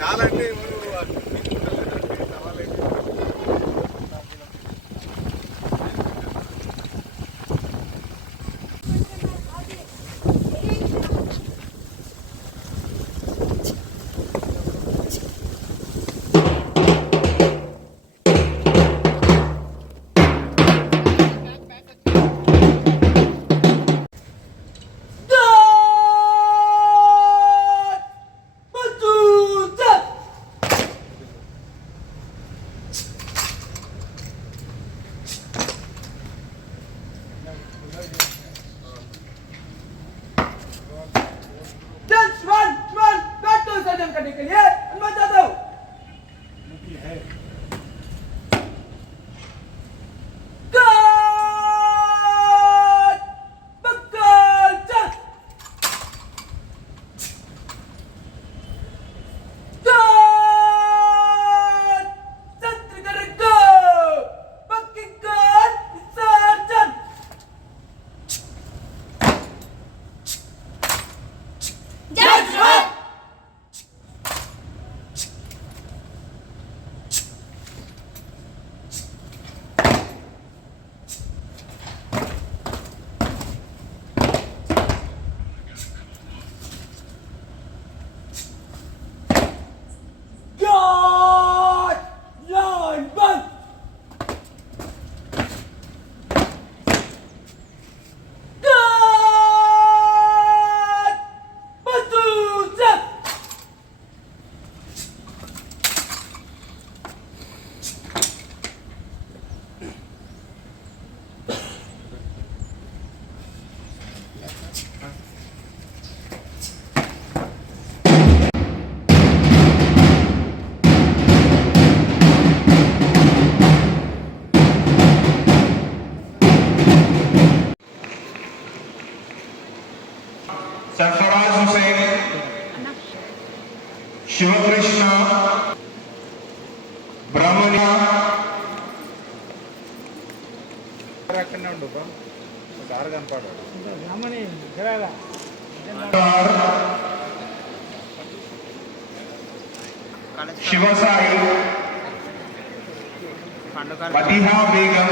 చాలా అంటే करने के लिए अनुमति देता हूं। सरफराज हुसैन, शिवकृष्ण, ब्राह्मण्य, शिवसाई, मदीहा बेगम,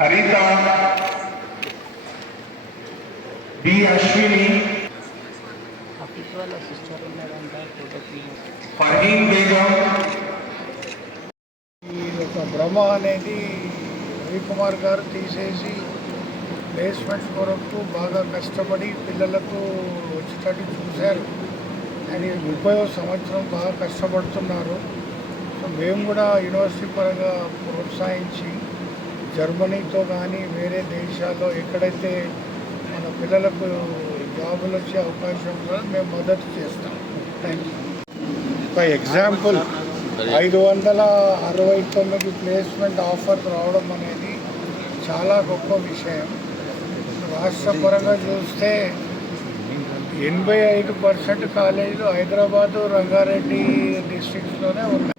हरिता, बी अश्विनी, फरहीन बेगम। భ్రమ అనేది రవికుమార్ గారు తీసేసి ప్లేస్మెంట్ కొరకు బాగా కష్టపడి పిల్లలకు వచ్చేటట్టు చూశారు. అని 30వ సంవత్సరం బాగా కష్టపడుతున్నారు. సో మేము కూడా యూనివర్సిటీ పరంగా ప్రోత్సహించి జర్మనీతో కానీ వేరే దేశాల్లో ఎక్కడైతే మన పిల్లలకు జాబులు వచ్చే అవకాశం ఉందో మేము మద్దతు చేస్తాం. Thank you. For example 569 placement offer రావడం అనేది చాలా గొప్ప విషయం. రాష్ట్ర పరంగా చూస్తే 85% కాలేజీలు హైదరాబాదు, రంగారెడ్డి డిస్ట్రిక్ట్స్లోనే ఉన్నాయి.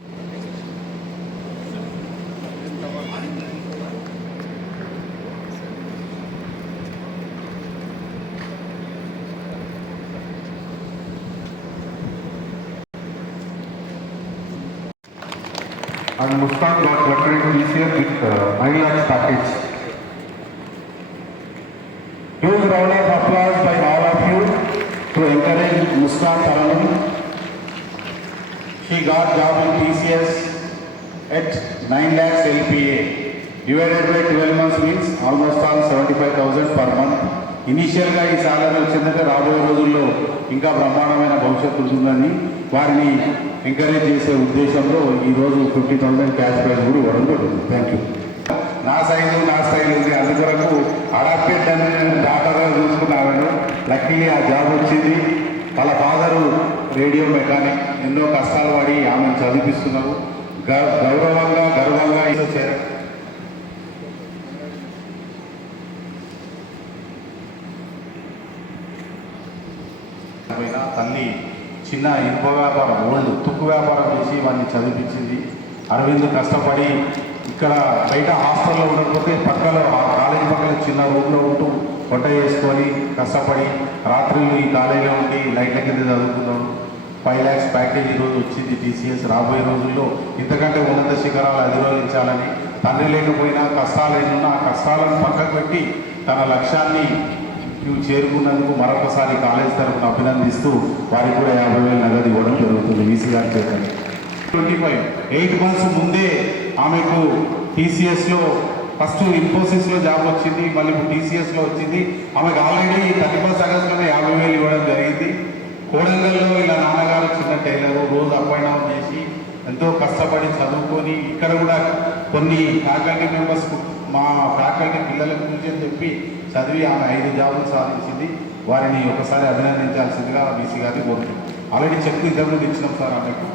And Muskan got letter in this year with 9 lakhs package. Huge round of applause by all of you to encourage Muskan Taranum. She got job in TCS at 9 lakhs LPA. Divided by 12 months means almost on 75,000 per month. ఇనీషియల్గా ఈ salary వచ్చిందంటే రాబోయే రోజుల్లో ఇంకా బ్రహ్మాండమైన భవిష్యత్తు ఉంటుందని వారిని ఎంకరేజ్ చేసే ఉద్దేశంలో ఈరోజు 50,000 క్యాష్ ప్రైజ్ కూడా ఇవ్వడం జరుగుతుంది. Thank you. నా సైజు నా స్టైల్ ఉంది, అందుకొరకు అడాప్టెడ్ అని డాక్టర్గా చూసుకున్నాను. లక్కీలీ ఆ జాబ్ వచ్చింది. వాళ్ళ ఫాదరు రేడియో మెకానిక్, ఎన్నో కష్టాలు పడి ఆమెను చదివిస్తున్నారు. గౌరవంగా గర్వంగా ఇది తల్లి చిన్న ఇనుప వ్యాపారం, ఓల్డ్ తుక్కు వ్యాపారం చేసి వాడిని చదివించింది. అరవింద్ కష్టపడి ఇక్కడ బయట హాస్టల్లో ఉండకపోతే పక్కలో ఆ కాలేజీ పక్కన చిన్న రూమ్లో ఉంటూ వంట చేసుకొని కష్టపడి రాత్రులు ఈ కాలేజీలో ఉండి లైట్ల కింద చదువుకున్నాడు. 5 lakhs ప్యాకేజ్ ఈరోజు వచ్చింది టీసీఎస్. రాబోయే రోజుల్లో ఇంతకంటే ఉన్నత శిఖరాలు అధిరోహించాలని, తండ్రి లేకపోయినా కష్టాలు ఏమున్నా ఆ కష్టాలను పక్కకు పెట్టి తన లక్ష్యాన్ని నువ్వు చేరుకున్నందుకు మరొకసారి కాలేజ్ తరఫున అభినందిస్తూ వారికి కూడా 50,000 నగదు ఇవ్వడం జరుగుతుంది వీసీ గారి చేత. 8 months ముందే ఆమెకు టీసీఎస్లో ఫస్ట్ ఇన్ఫోసిస్లో జాబ్ వచ్చింది, మళ్ళీ ఇప్పుడు టీసీఎస్లో వచ్చింది. ఆమెకు ఆల్రెడీ 31st Augustలోనే 50,000 ఇవ్వడం జరిగింది. కోడంగల్లో ఇలా నాన్నగారు చిన్న టైలర్, రోజు అప్ అండ్ డౌన్ చేసి ఎంతో కష్టపడి చదువుకొని ఇక్కడ కూడా కొన్ని ఫ్యాకల్టీ మెంబర్స్ మా ఫ్యాకల్టీ పిల్లలకు గురించి చెప్పి చదివి ఆమె 5 జాబులు సాధించింది. వారిని ఒకసారి అభినందించాల్సిందిగా బీసీ గారిని కోరుతున్నాం. ఆల్రెడీ చెక్ ఇంతకుముందు ఇచ్చినాం సార్ ఆమెకు.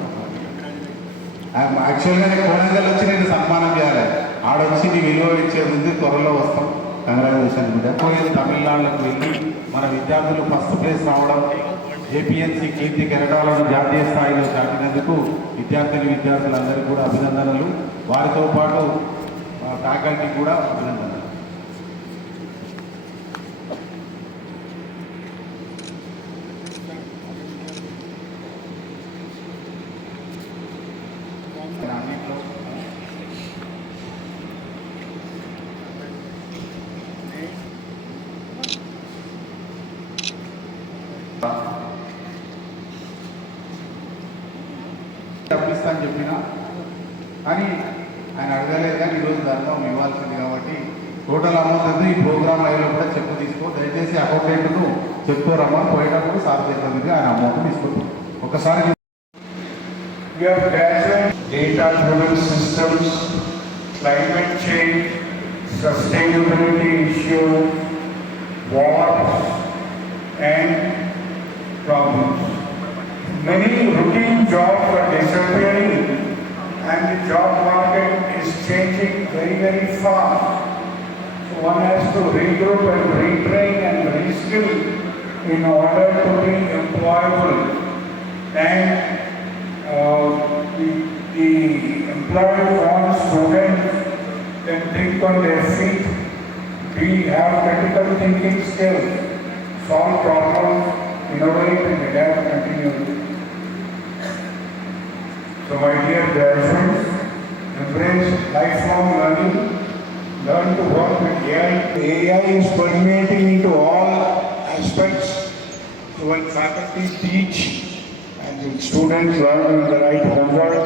యాక్చువల్గా కోడంగల్ వచ్చి నేను సన్మానం చేయాలి, ఆడొచ్చి నీ విలువ ఇచ్చేది ఉంది, త్వరలో వస్తాం. కంగ్రాచులేషన్ మీద పోయేది తమిళనాడులకు వెళ్ళి మన విద్యార్థులు ఫస్ట్ ప్లేస్ రావడం, ఏపీఎన్సీ కీర్తి కెరటాలను జాతీయ స్థాయిలో చాటినందుకు విద్యార్థులందరికీ కూడా అభినందనలు. వారితో పాటు ఫ్యాకల్టీ కూడా అభినందనలు. తప్పిస్తాను చెప్పినా కానీ ఆయన అడగలేదు. కానీ ఈరోజు ధర్మం ఇవ్వాల్సింది కాబట్టి టోటల్ అమౌంట్ అంతా ఈ ప్రోగ్రామ్ లైవ్లో కూడా చెక్ తీసుకో. దయచేసి అకౌంటెంట్ను చెప్పుకోరమ్మా, పోయేటప్పుడు సార్ చేస్తుంది ఆయన అమౌంట్ తీసుకుంటాం. ఒకసారి data-driven systems, climate change, sustainability issue, wars, and problems. Many routine jobs are disappearing and the job market is changing very, very fast. So one has to regroup and retrain and reskill in order to be employable. And the employer wants students that think on their feet, have critical thinking skills, solve problems, innovate and adapt continually. So my dear graduates, embrace lifelong learning, learn to work with AI. AI is permeating into all aspects. So when faculty teach and the students learn to write homework,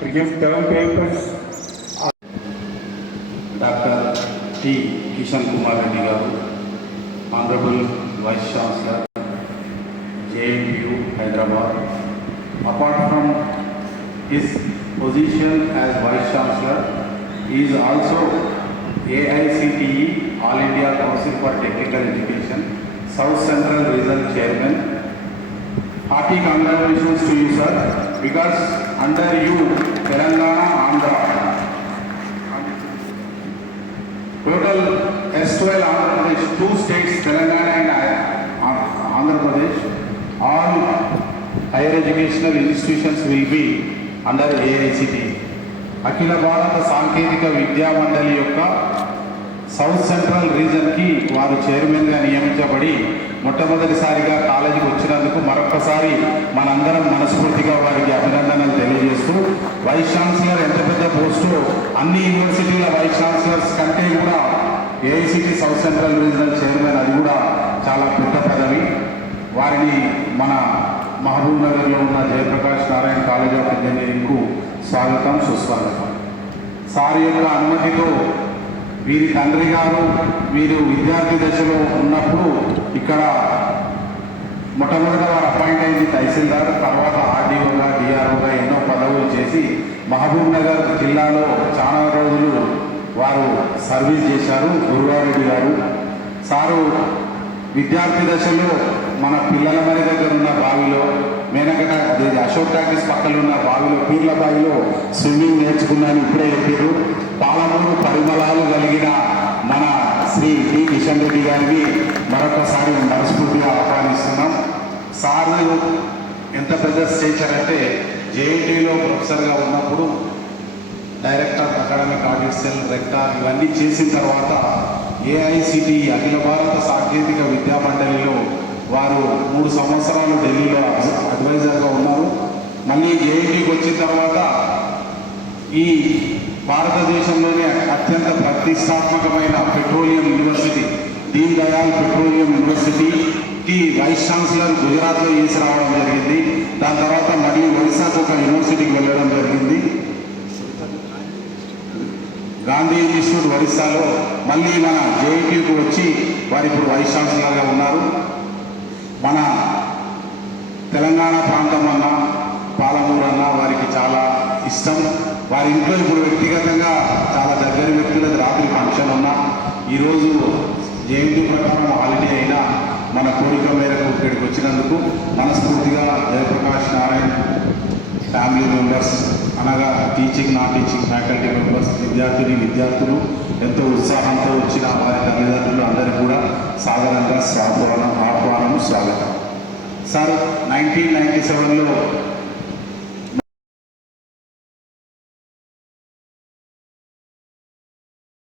to give term papers. Dr. T. Kishan Kumar Reddy garu, Honorable Vice Chancellor, JNTU, Hyderabad. Apart from his position as Vice Chancellor, he is also AICTE, All India Council for Technical Education, South Central Regional Chairman. Hearty congratulations to you, sir, because under you, Telangana, Andhra, total S12 Andhra Pradesh, 2 states, Telangana and Andhra Pradesh, all higher educational institutions will be under AICTE. అఖిల భారత సాంకేతిక విద్యా మండలి యొక్క south central రీజన్కి వారు చైర్మన్గా నియమించబడి మొట్టమొదటిసారిగా కాలేజీకి వచ్చినందుకు మరొకసారి మనందరం మనస్ఫూర్తిగా వారికి అభినందనలు తెలియజేస్తూ, వైస్ ఛాన్సలర్ ఎంత పెద్ద పోస్టు, అన్ని యూనివర్సిటీల వైస్ ఛాన్సలర్స్ కంటే కూడా AICTE south central regional chairman, అది కూడా చాలా పెద్ద పదవి. వారిని మన మహబూబ్ నగర్లో ఉన్న జయప్రకాష్ నారాయణ కాలేజ్ ఆఫ్ ఇంజనీరింగ్కు స్వాగతం, సుస్వాగతం. సార్ యొక్క అనుమతితో వీరి తండ్రి గారు వీరు విద్యార్థి దశలో ఉన్నప్పుడు ఇక్కడ మొట్టమొదట వారు అపాయింట్ అయింది తహసీల్దార్, తర్వాత ఆర్డీఓగా, డిఆర్ఓగా ఎన్నో పదవులు చేసి మహబూబ్ నగర్ జిల్లాలో చాలా రోజులు వారు సర్వీస్ చేశారు. గురువారెడ్డి గారు సారు విద్యార్థి దశలో మన పిల్లల మరి దగ్గర ఉన్న బావిలో, మేనకట అశోక్ టాకీస్ పక్కన ఉన్న బావిలో, పీర్ల బావిలో స్విమ్మింగ్ నేర్చుకున్నాను. ఇప్పుడే చెప్పారు. పాలమూరు పరిమళాలు కలిగిన మన శ్రీ టి కిషన్ రెడ్డి గారికి మరొకసారి మనస్ఫూర్తిగా ఆహ్వానిస్తున్నాం. సార్ ఎంత పెద్ద స్టేచర్ అంటే జేఎన్టీలో ప్రొఫెసర్గా ఉన్నప్పుడు డైరెక్టర్ అకాడమిక్ ఆడిట్ సెల్ రెక్టా ఇవన్నీ చేసిన తర్వాత ఏఐసిటి అఖిల భారత సాంకేతిక విద్యా మండలిలో వారు 3 సంవత్సరాలు ఢిల్లీలో అడ్వైజర్గా ఉన్నారు. మళ్ళీ జేఎన్టీకి వచ్చిన తర్వాత ఈ భారతదేశంలోనే అత్యంత ప్రతిష్టాత్మకమైన petroleum university Deen Dayal petroleum యూనివర్సిటీకి వైస్ ఛాన్సలర్ గుజరాత్లో చేసి రావడం జరిగింది. దాని తర్వాత మళ్ళీ ఒడిశాకు ఒక యూనివర్సిటీకి వెళ్ళడం జరిగింది. గాంధీ ఇన్స్టిట్యూట్ ఒడిశాలో మళ్ళీ మన జేఎన్టీకి వచ్చి వారు ఇప్పుడు వైస్ ఛాన్సలర్గా ఉన్నారు. మన తెలంగాణ ప్రాంతం అన్న పాలమూరు అన్న వారికి చాలా ఇష్టం. వారి ఇంట్లో ఇప్పుడు వ్యక్తిగతంగా చాలా దగ్గర వ్యక్తులకు రాత్రి ఫంక్షన్ ఉన్నా ఈరోజు జయంతి ప్రకారం హాలిడే అయినా మన కోరిక మేరకు ఇక్కడికి వచ్చినందుకు మనస్ఫూర్తిగా జయప్రకాష్ నారాయణ్ ఫ్యామిలీ మెంబర్స్ అనగా teaching non teaching faculty members విద్యార్థులు ఎంతో ఉత్సాహంతో వచ్చిన వారి తల్లిదండ్రులు అందరికీ కూడా సాధారణంగా ఆహ్వానం స్వాగతం. సార్ 1997లో